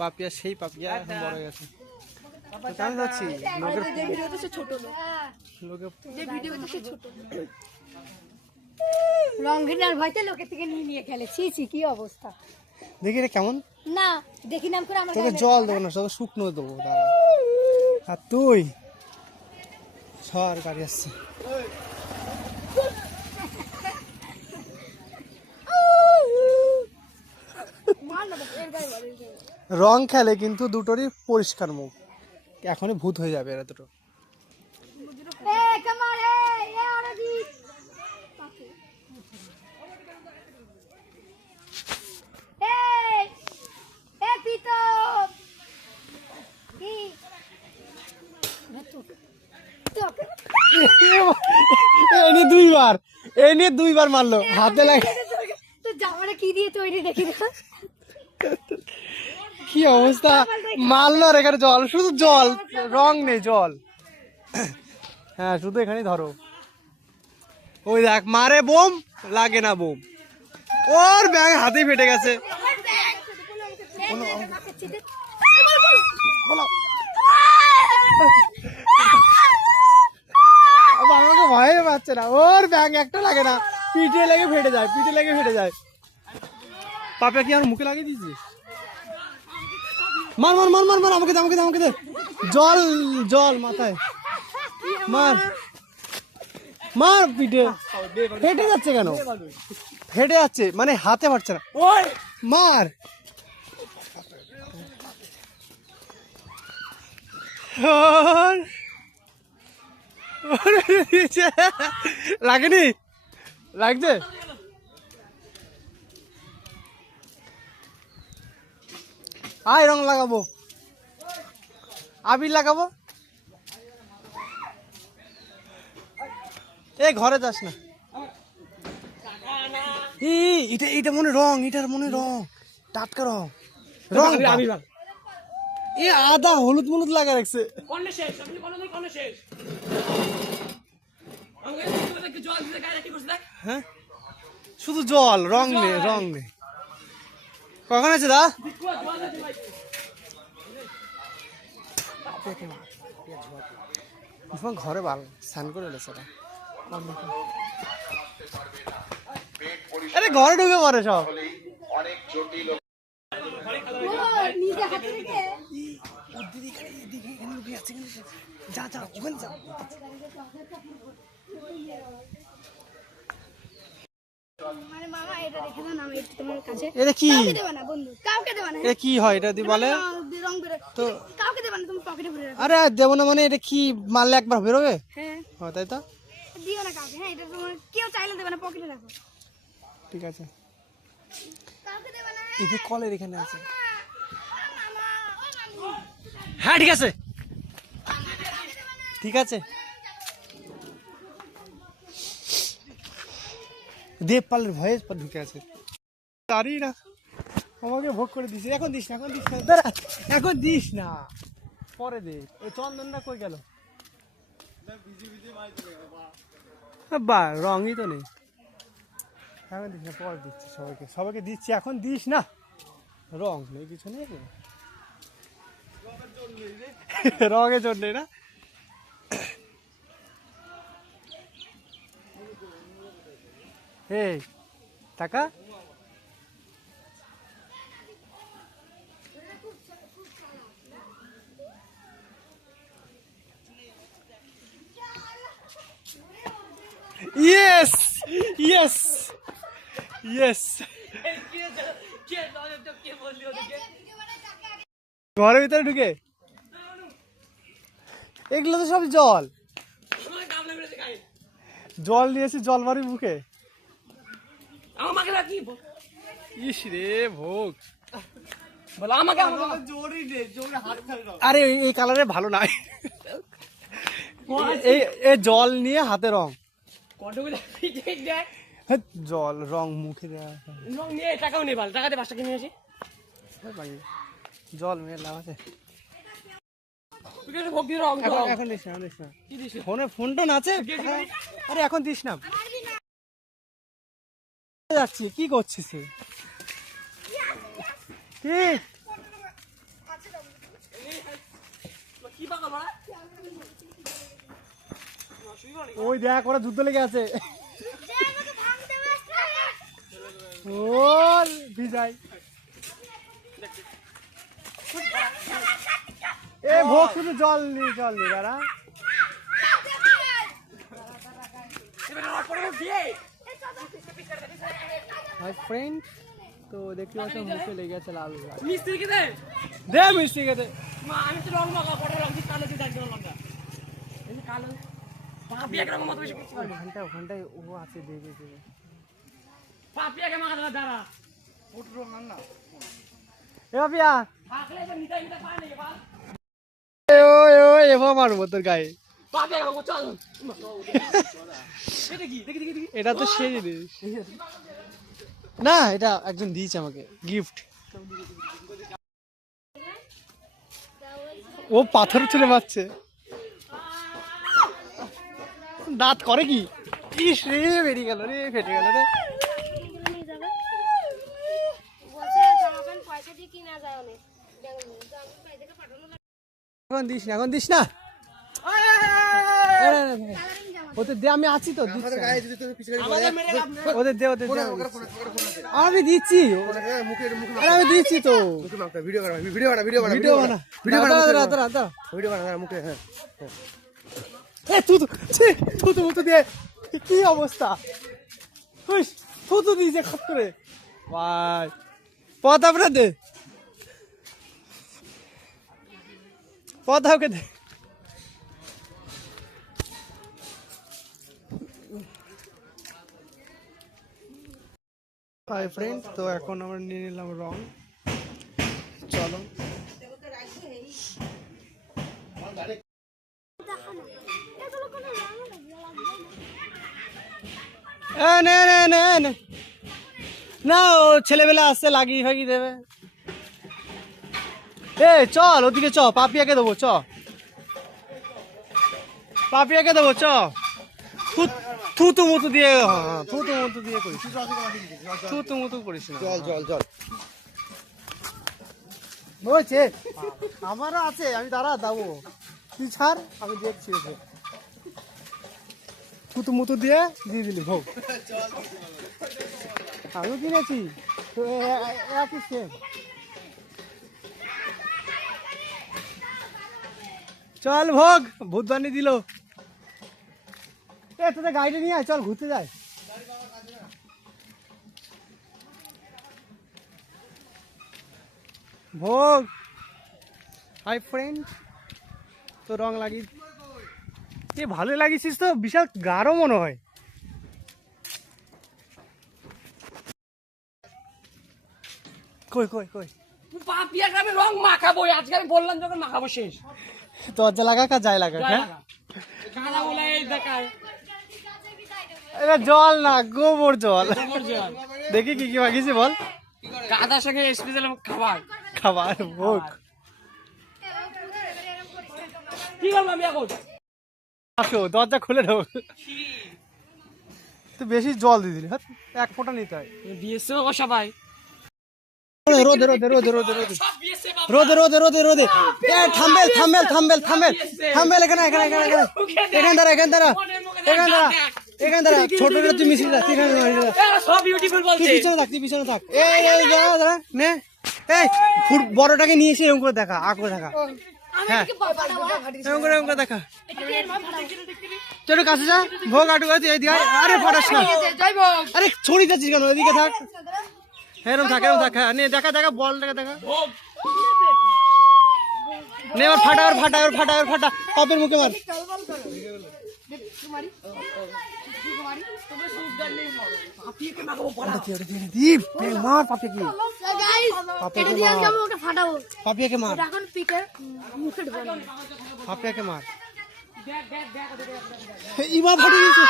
পাপিয়া সেই পাপিয়া এখন বড় হয়ে গেছে। আমি যাচ্ছি রং ঘেনার ভয়তে লোকের থেকে নিয়ে খেলে। ছি কি অবস্থা দেখি রে কেমন না দেখি নাম করে আমার তোকে জল দেবো না, সব শুকনো দেবো। আর তুই সর গাড়ি আসছে। রং খেলে কিন্তু দুটোরই পরিষ্কার মুখ, এখনই ভূত হয়ে যাবে এরা দুটো। এনে দুইবার মারলো, হাতে লাগে। কি দিয়ে তৈরি দেখি কি অবস্থা, মারলো আর এখানে জল, শুধু জল, রং নেই, জল। হ্যাঁ শুধু এখানে ধরো, ওই দেখ মারে বোম, লাগে না বোম। ওর ব্যাগ হাতেই ফেটে গেছে। আমাকে ভয় পাচ্ছে না, ওর ব্যাগ একটা লাগে না, পিঠে লেগে ফেটে যায়, পিঠে লেগে ফেটে যায়। পাপা কি আর মুখে লাগিয়ে দিয়েছিস? মার মার মার মার মার, আমাকে দে আমাকে দে আমাকে দে, জল জল মাথায় মার মার, পিঠে ফেটে যাচ্ছে কেন? ফেটে যাচ্ছে মানে হাতে পারছে না, মার। লাগেনি? লাগছে? আয় রং লাগাবো, আবির লাগাবো। এ ঘরে যাস না। এটা এটা মনে রং, এটার মনে রং, টাটকা রং, রং এ আদা হলুদ মলুদ লাগা রাখছে। হ্যাঁ শুধু জল, রং নেই, রং নেই। কখন আছে দা? ঘরে ভালো স্নান করে এলেছে। আরে ঘরে ঢুকে পড়ে সব। যা যা ওখানে যা। এটা কি? এটা কি হয় এটা দি বলে তো? আরে দেবো না মানে, এটা কি মারলে একবার বেরোবে? হ্যাঁ তাই তো, দিও না কাউকে। হ্যাঁ এটা তোমার কেউ চাইলে দেবে না, পকেটে রাখো। ঠিক আছে, এই যে কলের এখানে আছে। হ্যাঁ ঠিক আছে ঠিক আছে, দেব পালের ভয়ে ঢুকে আছে। জানি না, আমাকে ভোগ করে দিস। এখন দিস না, এখন দিস না, দাঁড়া, এখন দিস না, পরে দে। ওই চন্দনটা কই গেল? বা রঙই তো নেই, এখন দিস না, পরে দিচ্ছি। সবাইকে সবাইকে দিচ্ছি, এখন দিস না, রং নেই, কিছু নেই, রঙের জন্য না। এই টাকা ইয়েস ইয়েস ইয়েস। ঘরের ভিতরে ঢুকে এগুলো তো সব জল, জল নিয়েছি, জল মারি মুখে। ইস রে ভোগ, আরে এই কালারে ভালো নাই। এই জল নিয়ে হাতে রং, জল রং মুখে দেওয়া, টাকাও নেই, ভালো টাকা দিয়ে 5 টাকা নিয়ে আসি। জল মেয়ের লাভ আছে। এখন দিস না, দিস না, ফোনে ফোনটা নাচে। আরে এখন দিস না, যাচ্ছি। কি করছিস কি? ওই দেখ ওরা যুদ্ধ লেগে আছে। ও বিজয় এ ভোগ শুধু জল নি দাঁড়া। হাই ফ্রেন্ড, তো দেখতে পাচ্ছ মুখে লেগে আছে লাল লাল। মিস্ত্রিকে দে দে মিষ্টিকে দে। মা আমি তো রং মাখা পড়ে রং দিই কালো দিয়ে দাঁড়িয়ে লঙ্কা এই যে কালো পাপি এক রকম মত বেশি কিছু করে ওখানটায় ও আছে দেখে দেখে। পাপি আগে মাখা দাঁড়া উঠরো না এ বাপিয়া থাকলে তো মিঠাই মিঠাই পায় না বাল ওই এভাবে মারবো তোর গায়ে। পাপি আগে চল দেখি এটা তো সে জিনিস না, এটা একজন দিয়েছে আমাকে গিফট। ও পাথর ছুঁড়ে মারছে, দাঁত করে কি? ইস রে বেরিয়ে গেল রে, ফেটে গেল রে। এখন দিস না, এখন দিস না। ওদের দে, আমি আছি তো, ওদের দে, ওদের দে, আমি দিচ্ছি, আমি দিচ্ছি তো। কি অবস্থা, থুতু দিয়েছে খাপ করে ভাই। পথ আপনার দে, পথ ওকে দে। হাই ফ্রেন্ড, তো এখন আমরা নিয়ে নিলাম রং। চলো না, ও ছেলেবেলা আসছে, লাগিয়ে ফাগিয়ে দেবে। এ চল ওদিকে, চ পাপিয়াকে দেবো, চ পাপিয়াকে দেবো, চ। থুতু মুতু দিয়ে, থুতু মুতু দিয়ে করিস, থুতু মুতু করিস না। চল বলছে আমারও আছে, আমি দাঁড়া দাবো, তুই ছাড়, আমি দেখছি। থুতু মুতু দিয়ে দিলি ভোগ, আমিও কিনেছি তো একই সেম। চল ভোগ, ভূতবানি দিল। এ তোদের গাড়িটা নিয়ে আয়, চল ঘুরতে যাই। ভোগ হাই ফ্রেন্ড, তো রং লাগিয়ে এ ভালো লাগিয়েছিস তো, বিশাল গাঢ় মনে হয়। কই কই কই পাপি আগে আমি রং মাখাবো, আজকে আমি বললাম যখন মাখাবো শেষ। দরজা লাগা কা যায় লাগা, হ্যাঁ গানা বলে এই দেখায় এটা জল না, গোবর জল। দেখি কি কি মাখিয়েছি বল। কাদার সঙ্গে স্পেশাল খাবার খাবার ভোগ। কি করবো আমি এখন? আসো, দরজা খুলে ঢোক। তো বেশি জল দিয়ে দিলি, হ্যাঁ এক ফোঁটা নিতে হয়। দিয়েছে বাবা সবাই। রোদে রোদে রোদে রোদে রোদে রোদে রোদে রোদে রোদে। Thumbnail thumbnail thumbnail thumbnail thumbnail, এখানে এখানে এখানে এখানে এখান দাঁড়া, এখান দাঁড়া, এখান দাঁড়া, এখান দাঁড়া। ছোট করে তুই মিশিয়ে যা, এখানে সব বিউটিফুল তুই বলছে। পিছনে থাক, তুই পিছনে থাক। এই এই দাঁড়া দাঁড়া নে, এই বড়টাকে নিয়ে এসে এরকম করে দেখা, আ করে দেখা, হ্যাঁ এরকম করে দেখা। চলো কাছে যা, ভোগ আটু আছে এইদিকে। আরে ফাটাস না, আরে ছড়ি যাচ্ছিস কেন, এদিকে থাক, এরকম থাক, এরকম থাক। হ্যাঁ নে, দেখা দেখা, বল দেখা দেখা। নে ওর ফাটা, ওর ফাটা, ওর ফাটা, ওর ফাটা, পাপের মুখে মার। মার পাপিয়াকে, পাপিয়াকে মার, পাপিয়াকে মার, পাপিয়াকে মার। ইমা ফাটে গেছে,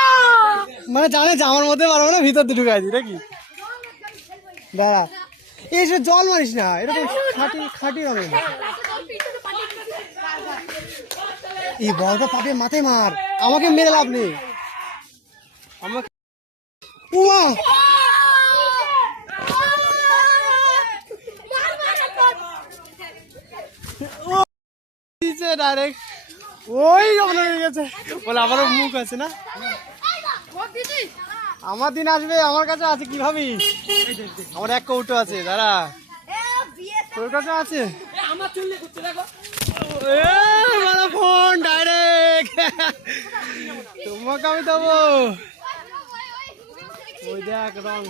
মানে জানে জামার মধ্যে মারবো না, ভিতর দিয়ে ঢুকাই দিই নাকি। দাঁড়া, এসে জল মারিস না, এরকম খাটি খাটি রঙের। এই বলটা পাপিয়ে মাথায় মার, আমাকে মেরে লাভ নেই। আমাকে উমা ডাইরেক্ট ওই আপনার হয়ে গেছে বলে আমারও মুখ আছে না, আমার দিন আসবে, আমার কাছে আছে কি ভাবি, আমার এক কৌটো আছে দাঁড়া, তোর কাছে আছে আমার চুল্লি করছে দেখো ফোন ডাইরেক্ট তোমাকে আমি দেবো, ওই দেখ রং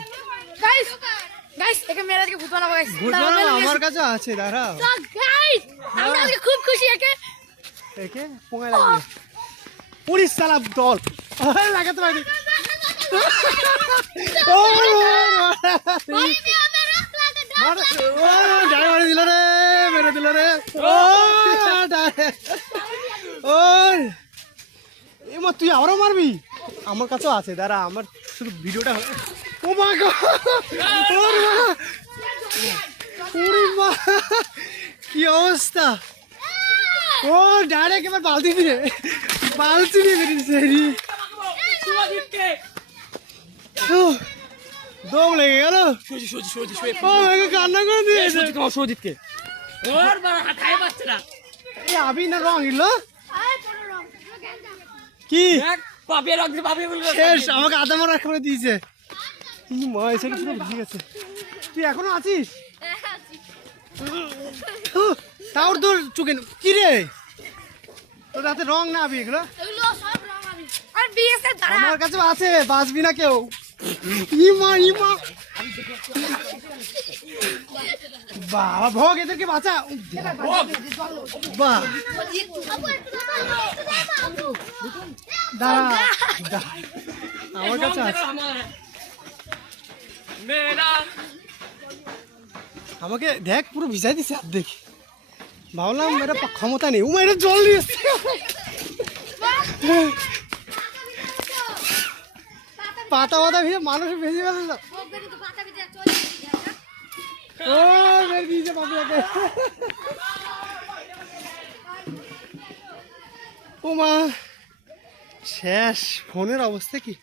গাইস একে মেরে আজকে ভূত বানাবো গাইস। ভূত বানাবো, আমার কাছে আছে দাঁড়াও, তো গাইস আমরা আজকে খুব খুশি একে একে পোঙায় লাগবে পুলিশ সালা দল লাগাতে পারি মারে দিল রে, মেরে দিল রে, এবার তুই আরো মারবি, আমার কাছেও আছে দাঁড়া, আমার শুধু ভিডিওটা, ও মা গো, কি অবস্থা, ও ডাইরেক্ট এবার বালতি দিয়ে বেরিয়েছে, দম লেগে গেল, ও কান্না করে দিয়েছে, তোমার সৌজিতকে ওর বাবা হাতায় পাচ্ছে না, এই আবি না রং এলো কি পাপিয়া লাগছে, পাপিয়া গুলো শেষ, আমাকে আধা মারা করে দিয়েছে, মা এসে পুরো ভিজে গেছে, তুই এখনো আছিস, তাও তোর চোখে কি রে, তোর হাতে রং না আবি এগুলো, আর বিএসএ দাঁড়া আমার কাছে আছে, বাঁচবি না কেউ, ইমা বাবা ভোগ এদেরকে বাঁচা, বাহ দাঁড়া, আমার কাছে আছে, আমাকে দেখ পুরো ভিজাই দিছে হাত দেখি, ভাবলাম এটা ক্ষমতা নেই, উমা এটা জল নিয়ে এসছে, পাতা পাতা ভিজে মানুষ ভেজে গেল, ও বের দিয়েছে পাপিয়াকে, ও মা শেষ, ফোনের অবস্থা কি,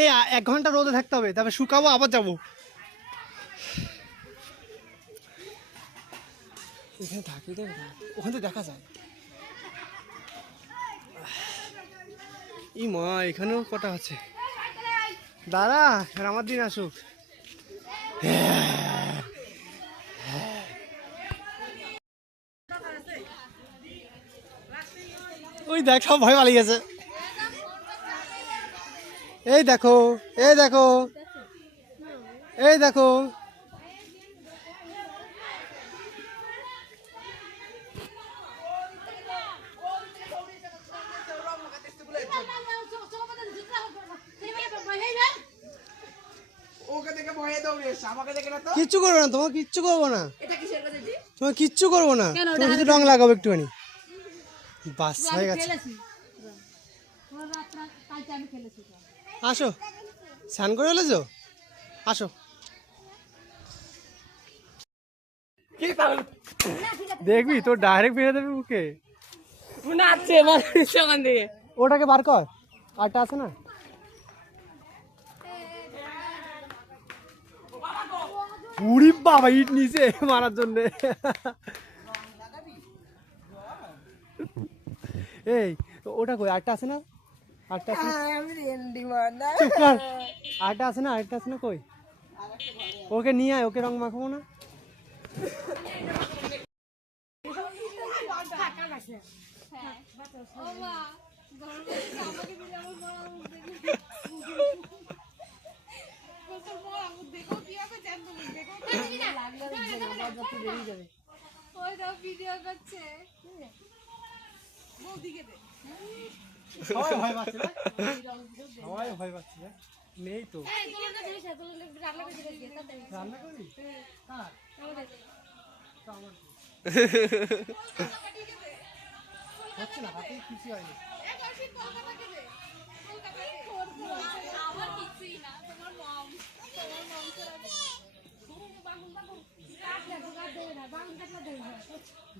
এই 1 ঘন্টা রোদে থাকতে হবে, তারপরে শুকাবো আবার যাবো, এখানে থাকি ওখান থেকে দেখা যায়, ই মা এখানেও কটা আছে, দাঁড়া আমার দিন আসুক, ওই দেখ সব ভয় পালিয়ে গেছে, এই দেখো এই দেখো এই দেখো, কিচ্ছু করবো না, তোমার কিচ্ছু করবো না, তোমার কিচ্ছু করবো না, তুমি শুধু রং লাগাবো একটুখানি, বাস হয়ে গেছে, আসো স্নান করে এলেছো, আসো দেখবি তোর ডাইরেক্ট বেরিয়ে দেবে মুখে, নাচছে মানুষ ওখান থেকে, ওটাকে বার কর, আরটা আছে না, উড়ি বাবা ইট নিচে মারার জন্য, এই ওটা কই আরটা আছে না, আরটা আছে না, চুপ কর, আরটা আছে না, আরটা আছে না কই, ওকে নিয়ে আয়, ওকে রং মাখাবো না, সবাই ভয় পাচ্ছে না, সবাই ভয় পাচ্ছে না, নেই তো রান্না করি, হচ্ছে না, হাতে কিছু হয়নি,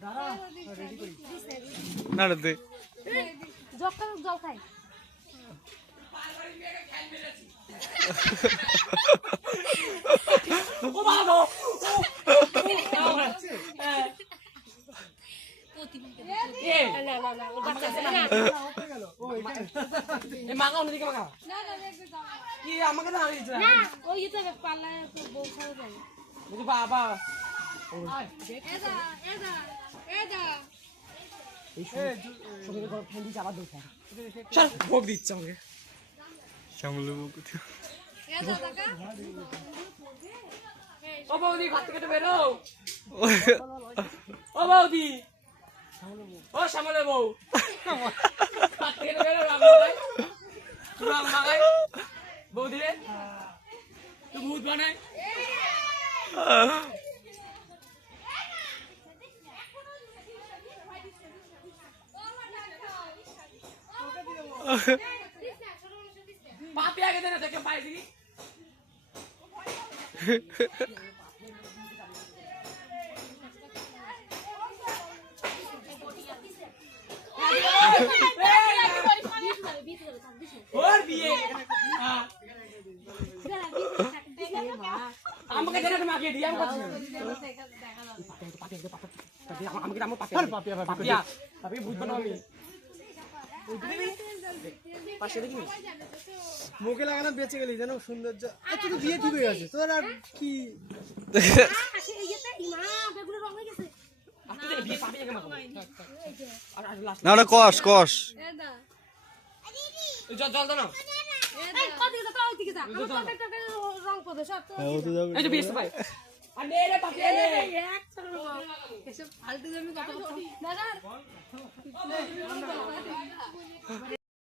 দাঁড়া রেডি করি, নাড়াতে জল খাই, এই মাগা অন্যদিকে মাগা কি আমাকে না আনিস না ওই তো পাল্লায় বউ খাওয়া যায় বুঝি বাবা চল ভোগ দিচ্ছে আমাকে ও বৌদি ঘর থেকে বেরো ও বৌদি ও সামলে বউ ঘর থেকে বেরো রং মাগাই বৌদি রে তুই ভূত বানাই পাপি আগে দেনা দেখে পাই দিই ওর বিয়ে আমাকে দেনা তুমি আগে দিয়ে আমি করছি আমাকে আমার পাপি পাপিয়া পাপি ভূত বানাও আমি পাশে দেখি মুখে লাগানো বেঁচে গেলি যেন সৌন্দর্য তুই তো বিয়ে ঠিক হয়ে আছে তোর আর কি না ওটা কষ কষ জল দাও না রং প্রদেশ এই যে বিয়ে ভাই আর নে রে পাপি নে এসব ফালতু জমি কথা